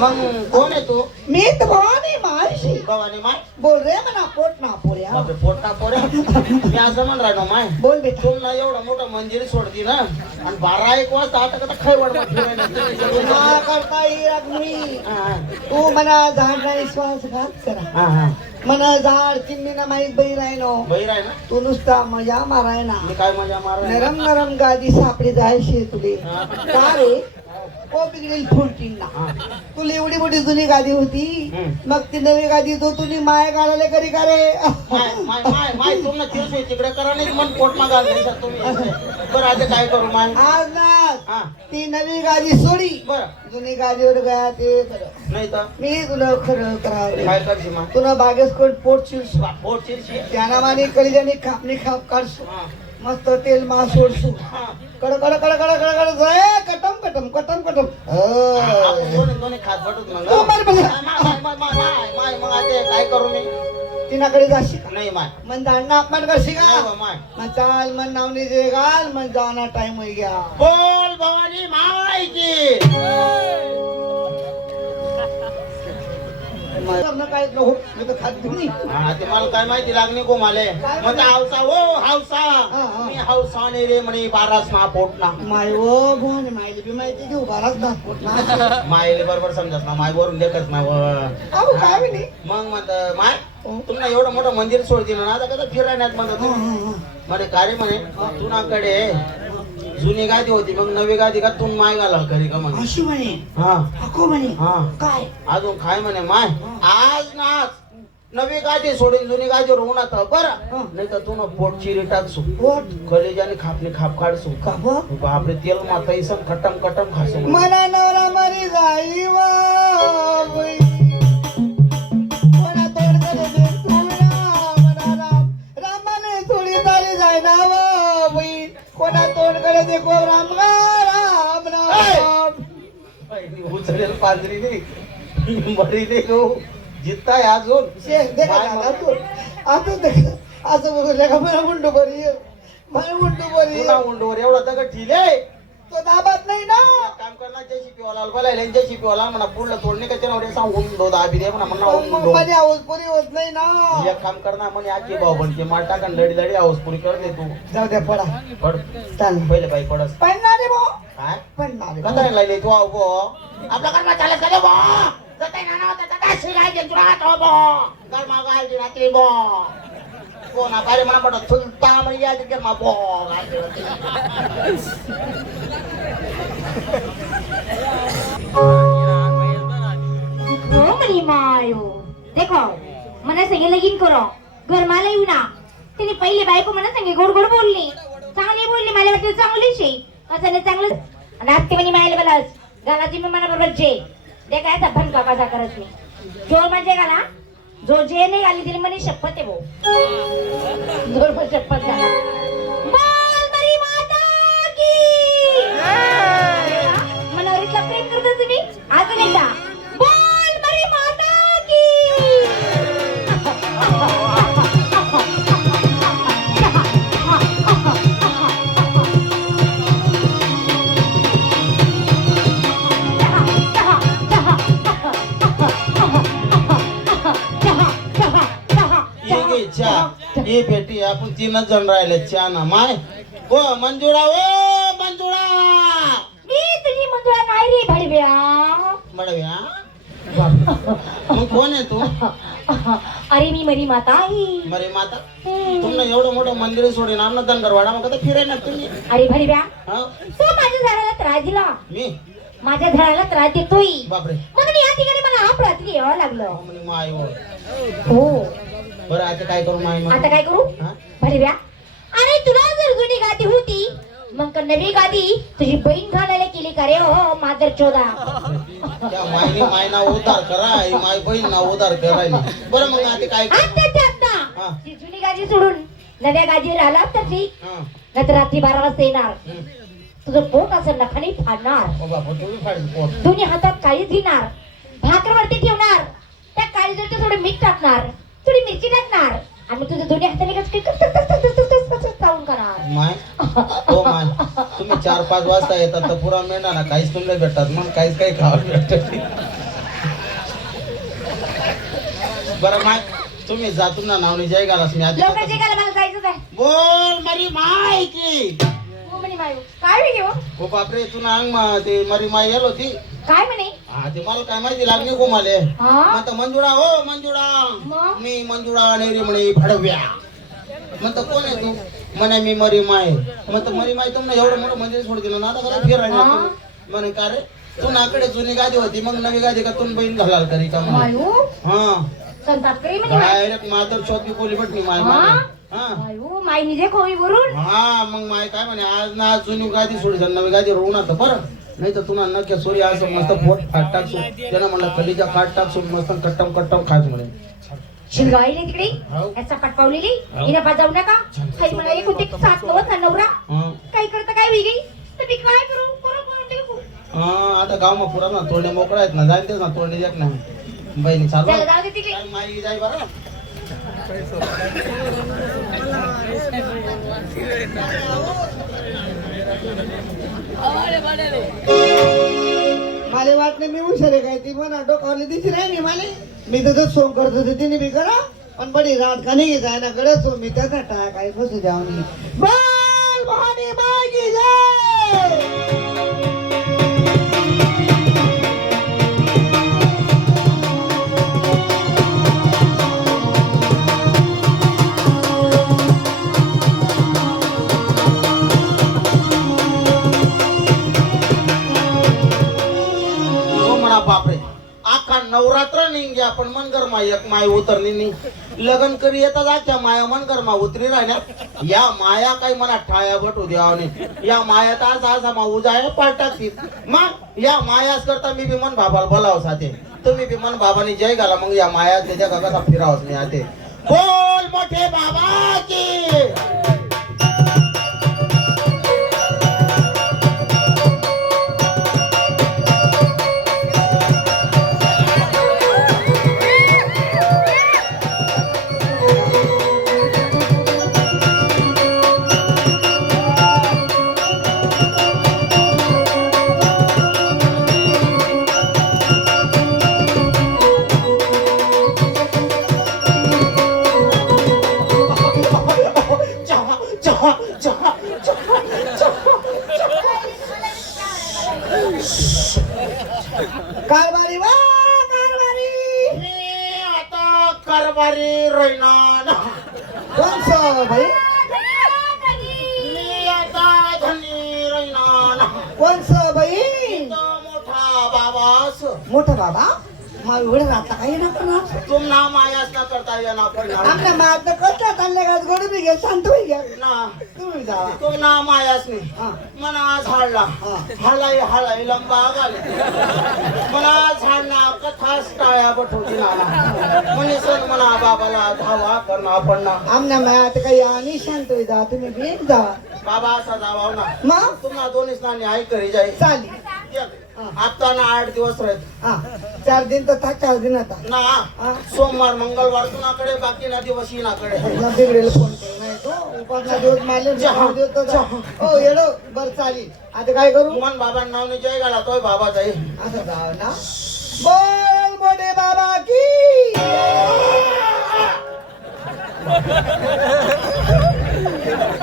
मग कोण आहे तू? मी तर भवानी मायशी भवानी माय? बोल रे म्हणा पोट ना पोऱ्या. बापरे पोटा पोरे मी असं म्हण राहिलो माय. बोल बेटा. तुमना एवढं मोठं मंदिर सोडती ना आणि बारा एक वाजता आता कसा खैवड तुला करता येईल मी हा तू म्हणा झाड नाही श्वास घात करा. म्हणा झाड चिमणीना माहीत बही राहिनो बहीर आहे ना? तू नुसता मजा माराय ना मी काय मजा मार नरम नरम गादी सापडी जायशी तुले. का रे? को बिघडेल फुलटीन ना तुला एवढी मोठी जुनी गादी होती. मग ती नवी गादी तो तुझी माय काढायला करी का रे? माय माय माय माय तुम्हाला तीस आहे तिकडे. करा नाही मन पोट मागा तुम्ही. बरं आता काय करू माय आज ना ती नवी गादी सोडी. बरं. जुनी गादीवर गया ते खरं नाही तर? मी तुला खरं करावं. काय करशी माय तुला बागेस कोण पोट चिरसू पोट चिरशी त्याना माने कलिजाने खापणी खाप काढसू मस्त तेल मा सोडसू हा कड कड कड कड कड कड जाय कटम कटम कटम कटम हो. माय माय माय माय माय काय करू मी तिनाकडे जाशी नाही माय मन दांडा अपमान करशी का माय मग चाल मन नावनी जे घाल मन जाना टाइम होई गया बोल भवानी मावायची काय हा मला काय माहिती लागणे को माले. मग हावसा हो हावसा. हा. मी हावसा नाही रे म्हणे बारास मा पोटना माय ओ भवानी मायली बी माहिती घेऊ दाखवत ना. मायले बरोबर समजत ना माय वरून देखत ना मग म्हणत माय तुम्हाला एवढं मोठं मंदिर सोडतील ना आता कसं फिरायण्यात म्हणत हा, हा, हा. म्हणे का रे म्हणे तुनाकडे जुनी गादी होती मग नवी गादी का तू माय घाला घरी का म्हणे? अशी म्हणे हा. अको म्हणे हा. काय? अजून काय म्हणे माय? आज ना नवी गादी सोडून जुनी गादीवर उन्हात बरं. नाही तर तू ना पोट चिरी टाकसू पोट? कलेजाने खापणी खाप काढसू का बा? बापरे तेल माता इसन खटम खटम खासू. मना नवरा मरी जाई बाई. कोणा तुला, मना राम. रामाने थोडी झाली जाय ना. कोणा तोड करे दे को राम राम. राम उचलेल पांढरी नाही मरी नाही गो जित्ता आहे अजून. शे, दे का दादा तू? असं दे का? मला मुंडू बरी आहे. मला मुंडू बरी आहे. उंडवर एवढा दगड ठिले? तो दाबात नाही ना. काम करणार जयशी पिवाला बोलायला जयशी पिवाला म्हणा पुढलं तोडणे का त्याला सांग उंडो दाबी दे म्हणा म्हणा मग उंडो माझी आवाज पुरी होत नाही ना. एक काम करणार म्हणे आजी भाऊ बनते माल टाका लडी लडी आवाज पुरी कर दे तू. जाऊ द्या पडा. पड. चाल. पहिले बाई पडस. पडणार भाऊ. काय? पडणार कथा लागली तू आव गो आपला कर्म चालत चालू बो जताय ना नव्हतं तर दाशी गाय दे तुला हात बो कर्मा गाय दे रात्री बो कोणा काय मला म्हणत चुलता म्हणजे दे कर्मा बो गाय दे रात्री. हो म्हणे मायो देखो मला संगे लगीन करो. घर मला येऊ ना. तिने पहिले बायको मला संगे गोड गोड बोलली. चांगली बोलली मला वाटलं चांगलीच आहे. कसं नाही चांगलं. आणि आज ते म्हणे मायला बलास गालाची मी मना बरोबर जे. ते काय असा भनका कसा करत नाही जो म्हणजे गाला जो जे नाही घाली तिने म्हणे शपथ आहे भाऊ. बरोबर शपथ. ये पेटी आपण तीनच जण राहिले चहा ना माय ओ मंजुळा ओ मंजुळा! मी तुझी मंजुळा नाही रे भडव्या. बडव्या मग कोण आहे तू? अरे मी मरी माता आहे. मरे माता. तुम्हाला एवढं मोठं मंदिर सोडून आणलं धनगरवाडा मग आता फिरायला तुम्ही. अरे भडव्या. हा? तू माझ्या झाडाला त्रास दिला. मी? माझ्या झाडाला त्रास देतोय. बापरे. म्हणून या ठिकाणी मला हा रात्री यावं लागलं. म्हणे माय हो. हो. बरं आता काय करू माय? आता काय करू? हा? भडव्या आणि तुला जर जुनी गादी होती मग का नवी गादी? तुझी बहीण घालायला केली का रे? हो मादर चोदा. त्या मायने मायना उधार करा ही माय बहीण ना उधार करायला. बरं मग आता काय करू? आत्ताच्या हा. आत्ता ती जुनी गादी सोडून नव्या गादीवर आला तर ठीक हा. नाहीतर रात्री बारा वाजता येणार. हम्म. तुझं पोट असं नखाने फाडणार. ओ बापा तुम्ही फाडली पोट. दोन्ही हातात काळीच घेणार. भाकरवरती ठेवणार. त्या काळीजवळचं थोडं मीठ टाकणार. थोडी मिरची टाकणार. आणि तुझ्या दोन्ही हाताने काय हो माय. तुम्ही चार पाच वाजता येतात तर पुरा मिळणार ना. काहीच तुमला भेटतात मग काहीच काही खावं भेटत. बरं माय. तुम्ही जातून ना नावनी जय घालास. मी आधी जायचं बोल मरी माय की. हो, काय म्हणे हो? हो? बापरे तू ना अंग मा- ते मरी माय गेलो ती काय म्हणे? हा ते मला काय माहिती लागली को माले. हा? मग मंजुळा हो मंजुळा? मी मंजुळा नेरी म्हणे फडव्या मग कोण आहे तू? म्हणे मी मरी माय मग मरी माय तुम्हाला एवढं मोठं मंदिर सोड दिलं ना आता करा फिरायला. तुम्ही. म्हणे का रे? तू नाकडे जुनी गादी होती मग नवी गादी का तुम्ही बहीण घालाल करी का हा. डायरेक्ट मातर शोध बोली बट माय हा? हा. मायू निजे खोवी वरून हा मग माय काय म्हणे आज ना जुनी गादी सोडी जा नवी गादी रोवून आता बरं. नाही तर तुला नक्की सोरी असं मस्त पोट फाट टाकसून त्यानं म्हणलं कलीच्या फाट टाकसून मस्त कट्टम कट्टम खायचं म्हणे. तिकडे. याचा नका. मला एक होते सात ना नवरा. काय करता काय वेगळी? तर मी काय करू? करू करू टेकू. हा, आता गाव मग पुरा ना तोडणे मोकळा आहेत ना जाईल तेच ना तोडणे देत नाही. बहिणी चालू. माई जाई बरं. मला वाटलं मी हुशार आहे काय? ती म्हणा डोकावली दिसली नाही मी मी तसंच सोंग करत होते तिने बी करा. पण बडी रात का नाही जाय ना कडे सो मी त्याचा टाळ काय बसू द्या म्हणे. बोल भवानी जय! माय एक माय उतरली नाही. लग्न करी येतात आख्या माया मनगर मा उतरी राहिल्या. या माया काही मला ठाया भटू बटू नाही. या माया तर आज मा उजाय पाठ टाकतील. या मायाच करता मी बी मन बाबाला बोलाव साथे. तुम्ही बी मन बाबाने जय घाला मग या माया त्याच्या कसा फिरावस मी आते. बोल मोठे बाबा की कारभारी रैनान कोण सो भाई मी आता धनी रैनान कोण सो भाई मोठा बाबास मोठा बाबा? एवढं राहता काही ना करणार तुम ना मायास ना करता येणार करणार आपल्या मात कसला चालले का? गोड बी घे शांत होई घ्या ना. तुम्ही जावा तुम ना मायास नाही. मना झाडला हा. हलाई हलाई लंबा गाले मना झाडना कथास टाळ्या बठवती ना म्हणे सण म्हणा बाबाला धावा करणं ना. आमना मायात काही आणि शांत होई जा. तुम्ही बी जावा बाबा असा जावा ना. मग? तुम्हाला दोन्ही स्नानी आई करी जाई चाली आता ना आठ दिवस राहत. हा. चार दिन तर था चार दिन आता. ना. सोमवार मंगळवार तुनाकडे बाकी ना दिवस हिनाकडे. ना बिघडेल फोन करू नाही तो उपासना दिवस मारले चहा, दिवस तर जा. हो येडो बर आता काय करू? मन बाबा नावने जय घाला तोय बाबा जाई. असं जाव ना. बोल मोठे बाबा की.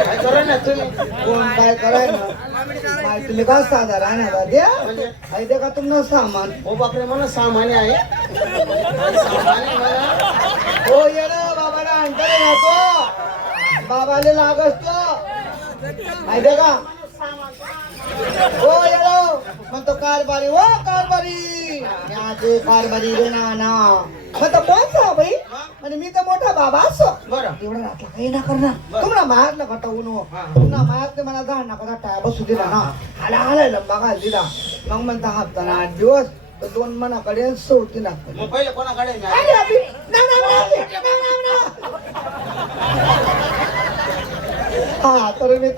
काय करा ना तुम्ही? कोण काय कराय ना तुम्ही का साधा राहणार द्या म्हणजे माहिती का तुमनं सामान? हो बापरे मला सामान्य आहे. सामान्य मला हो येडो बाबाला अंतर बाबाले लागस तो. माहिती का? हो येडो म्हणतो कारभारी हो कारभारी. माझे कारभारी रे ना ना म्हणतो कोण सा बाई? म्हणजे मी तर मोठा बाबा असो. बरं. एवढं रातला काही ना करणार बरं. तुम्हाला मायातलं का टाकून हा. पुन्हा मायातले मला झाड नका टाया बसू दिला ना. आला आलाय लंबा घाल दिला. मग म्हणता हप्ता ना आठ दिवस तर दोन मनाकडे सवती लागतात मग पहिले कोणाकडे मी ना. हा तर मी